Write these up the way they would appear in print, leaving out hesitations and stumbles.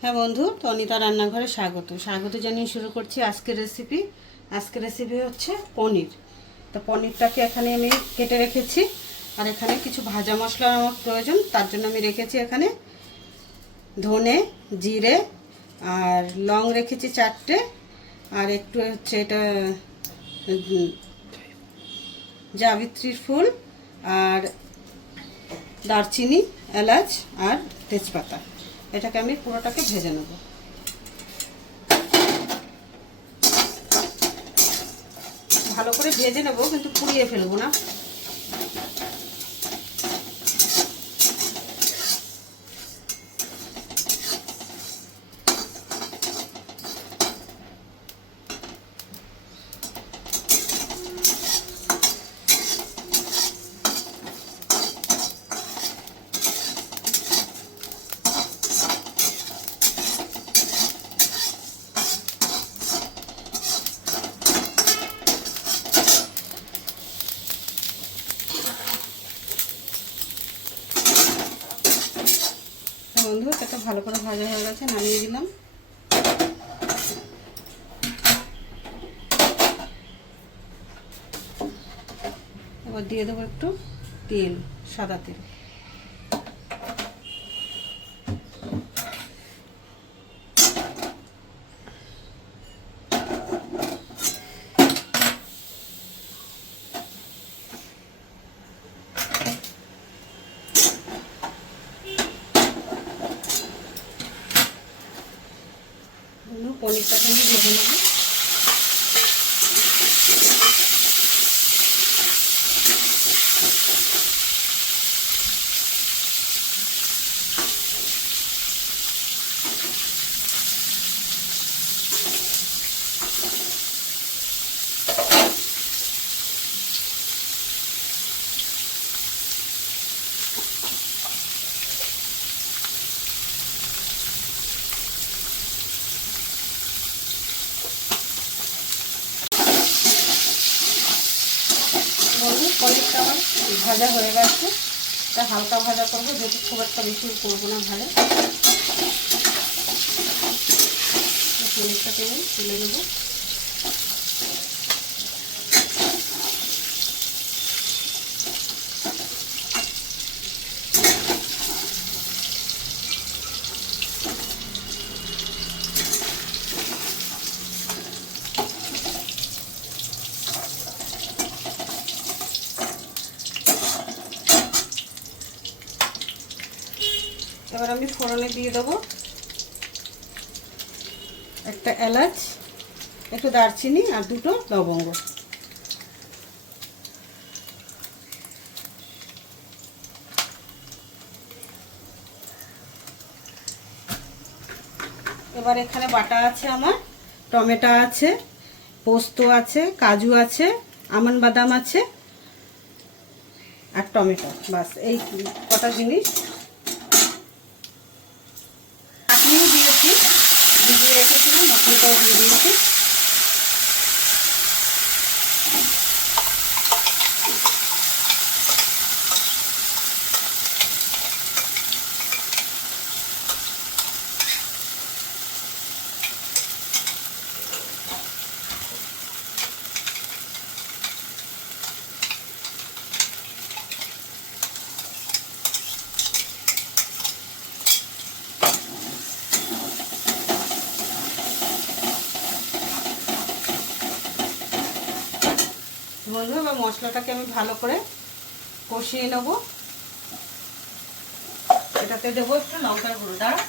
হ্যাঁ বন্ধু, তনিতা রান্নাঘরে স্বাগত জানিয়ে শুরু করছি আজকের রেসিপি হচ্ছে পনির। তো পনিরটাকে এখানে আমি কেটে রেখেছি, আর এখানে কিছু ভাজা মশলার আমার প্রয়োজন, তার জন্য আমি রেখেছি এখানে ধনে, জিরে আর লং রেখেছি 4টে, আর একটু হচ্ছে এটা জাবিত্রীর ফুল, আর দারচিনি, এলাচ আর তেজপাতা। এটাকে আমি পুরোটাকে ভেজে নেব। ভালো করে ভেজে নেব, কিন্তু পুড়িয়ে ফেলবো না। বন্ধু, এটা ভালো করে ভাজা হয়ে গেছে, নামিয়ে দিলাম। এবার দিয়ে দেবো একটু তেল, সাদা তেল। পনিরটাকে আমি ভেজে নেব। পনিরটা আমার ভাজা হয়ে গেছে, তা হালকা ভাজা করবো, যেহেতু খুব একটা বেশি করবো না ভাজা। পনিরটাকে আমি তুলে নেবো। এবার আমি ফোড়নে দিয়ে দেবো একটা এলাচ, একটু দারচিনি আর 2টো লবঙ্গ। এবার এখানে বাটা আছে আমার, টমেটো আছে, পোস্ত আছে, কাজু আছে, আমন্ড বাদাম আছে আর টমেটো, বাস এই কটা জিনিস। চাটনিও দিয়েছি, ভিজিয়ে রেখেছিলাম, মশলাটাও দিয়ে দিয়েছি। বন্ধু, এবার মশলাটাকে আমি ভালো করে কষিয়ে নেব। এটাতে দেবো একটু লঙ্কার গুঁড়ো, দাঁড়া।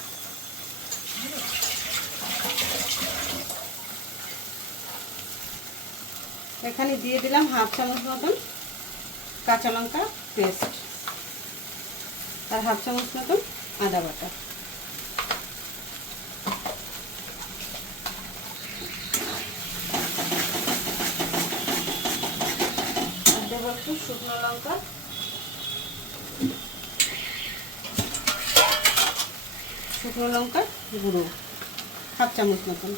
এখানে দিয়ে দিলাম 1/2 চামচ মতন কাঁচা লঙ্কা পেস্ট, আর 1/2 চামচ মতন আদা বাটা। দেবো একটু শুকনো লঙ্কা, গুঁড়ো 1/2 চামচ মতন।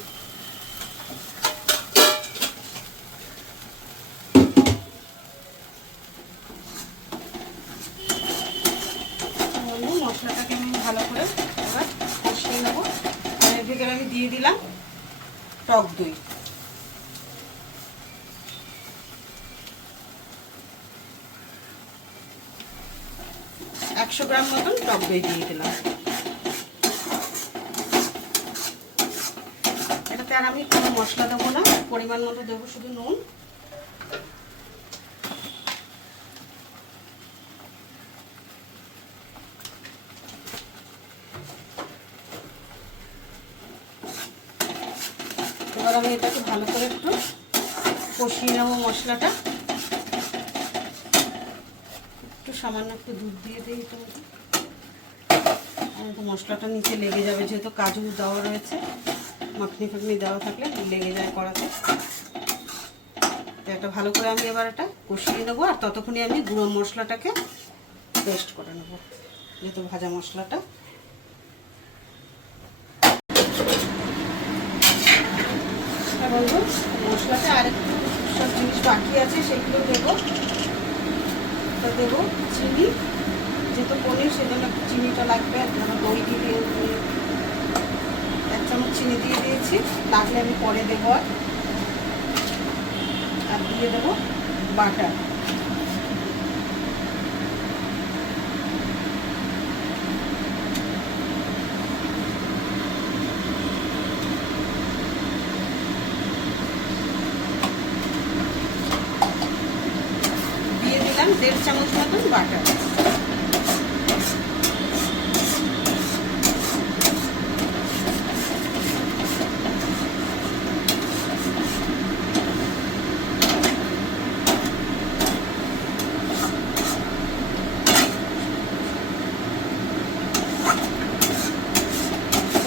মশলাটাকে আমি ভালো করে এবার কষিয়ে নেবো। দিয়ে দিলাম টক দই। 100 গ্রাম মতন টক দই দিয়ে দিলাম। এটাতে আর আমি কোনো মশলা দেবো না, পরিমাণ মতো দেবো শুধু নুন। এবার আমি এটাকে ভালো করে একটু কষিয়ে নেবো মশলাটা। একটু সামান্য একটু দুধ দিয়ে দিই, তো মশলাটা নিচে লেগে যাবে, যেহেতু কাজু দেওয়া রয়েছে, মাখনি ফাখনি দেওয়া থাকলে লেগে যায় কড়াতে। তো এটা ভালো করে আমি এবার এটা কষিয়ে নেবো, আর ততক্ষণে আমি গুঁড়ো মশলাটাকে পেস্ট করে নেবো, যেহেতু ভাজা মশলাটা। বলবো মশলাতে আরেকটু সব জিনিস বাকি আছে, সেগুলো দেবো। তো দেবো চিনি, যেহেতু পনির সেজন্য একটু চিনিটা লাগবে। আপনারা দই দিয়ে 1 চামচ চিনি দিয়ে দিয়েছি, লাগলে আমি পরে দেবো। আর দিয়ে দেবো বাটার। দিয়ে দিলাম 1.5 চামচ মতন বাটার।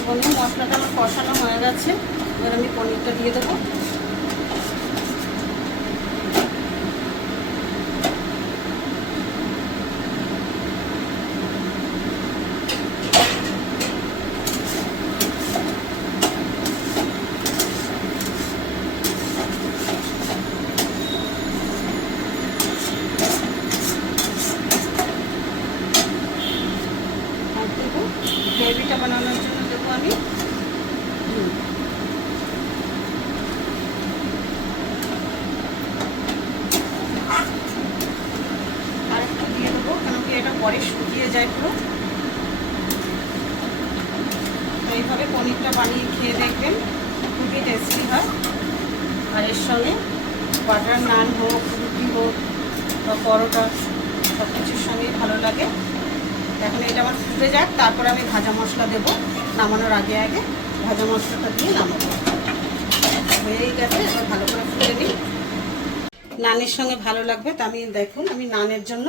বন্ধু মশলাটা আমার কষানো হয়ে গেছে, এবার আমি পনিরটা দিয়ে দেবো। আর দেবো গ্রেভিটা বানানোর জন্য দেবো আমি আর একটু দিয়ে দেবো, কেন কি এটা পরে শুকিয়ে যায় পুরো। তো এইভাবে পনিরটা বানিয়ে খেয়ে দেখবেন, খুবই টেস্টি হয়। আর এর সঙ্গে বাটার নান হোক, রুটি হোক বা পরোটা, সব কিছুর সঙ্গেই ভালো লাগে। এখন এটা আমার ফুটে যাক, তারপরে আমি ভাজা মশলা দেবো। নামানোর আগে আগে ভাজা মশলাটা দিয়ে নামাবো। হয়েই গেছে, এবার ভালো করে ফুটে নিই। নানের সঙ্গে ভালো লাগবে। তা আমি দেখুন, আমি নানের জন্য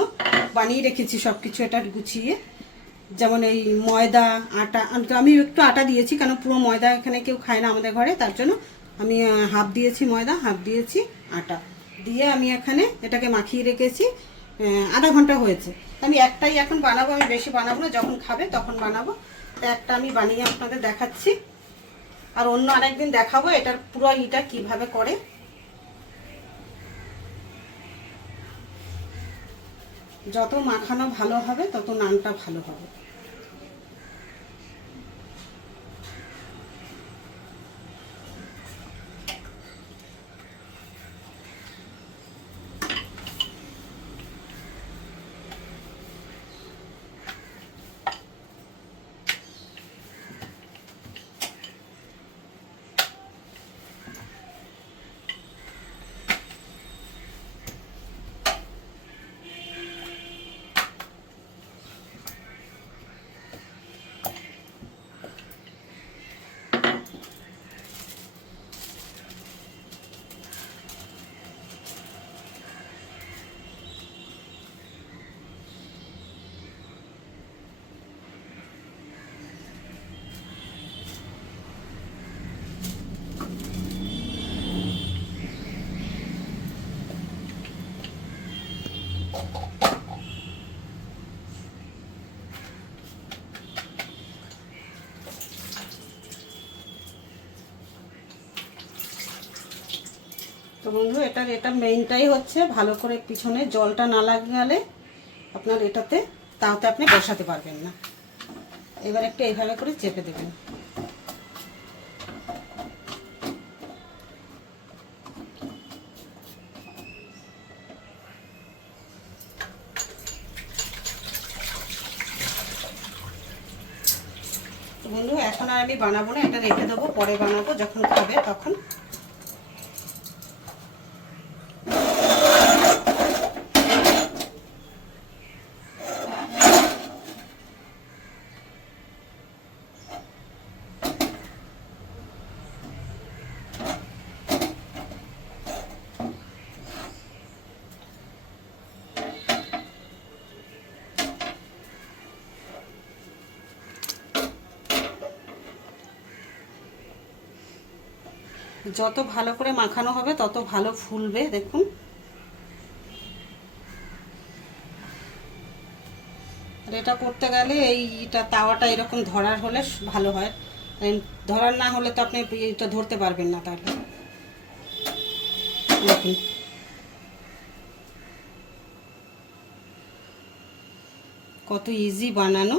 বানিয়ে রেখেছি সব কিছু, এটা গুছিয়ে। যেমন এই ময়দা, আটা, আমি একটু আটা দিয়েছি, কেন পুরো ময়দা এখানে কেউ খায় না আমাদের ঘরে, তার জন্য আমি হাফ দিয়েছি ময়দা, হাফ দিয়েছি আটা দিয়ে আমি এখানে এটাকে মাখিয়ে রেখেছি। আধা ঘন্টা হয়েছে। আমি একটাই এখন বানাবো, আমি বেশি বানাবো না, যখন খাবে তখন বানাবো। তো একটা আমি বানিয়ে আপনাদের দেখাচ্ছি, আর অন্য আরেকদিন দেখাবো এটার পুরো ইটা কিভাবে করে। যত মাখানো ভালো হবে তত নানটা ভালো হবে। তো বন্ধু এটা মেইনটাই হচ্ছে ভালো করে পিছনে জলটা না লাগালে আপনার এটাতে তাওতে আপনি বসাতে পারবেন না। এবার একটু এইভাবে করে চেপে দেবেন। এখন আর আমি বানাবো না, এটা রেখে দেবো, পরে বানাবো যখন খাবে তখন। যত ভালো করে মাখানো হবে তত ভালো ফুলবে। দেখুন আর এটা করতে গেলে এইটা তাওয়াটা এরকম ধরার হলে ভালো হয়, ধরার না হলে তো আপনি এটা ধরতে পারবেন না। তাহলে দেখুন কত ইজি বানানো।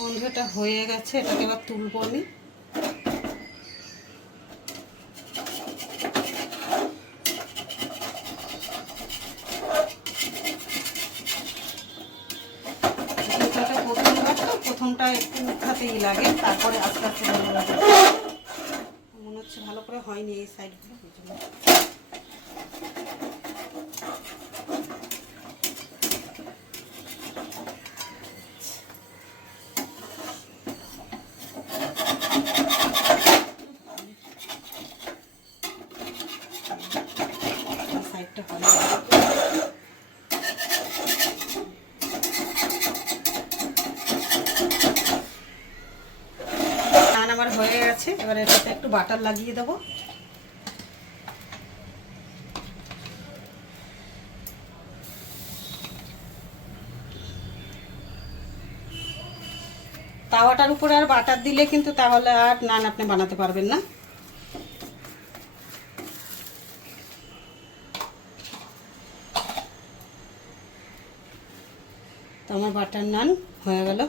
বন্ধুটা হয়ে গেছে, এটাকে এবার তুলবো আমি। প্রথমটা একটু মুখাতেই লাগে, তারপরে আস্তে আস্তে ভালো লাগে। মনে হচ্ছে ভালো করে হয়নি এই সাইডগুলো। সাইডটা ভালো আমার হয়ে গেছে। এবার এটাতে একটু বাটার লাগিয়ে দেবো। তাওয়াটার উপরে আর বাটার দিলে কিন্তু তাহলে আর নান আপনি বানাতে পারবেন না। তো আমার বাটার নান হয়ে গেল।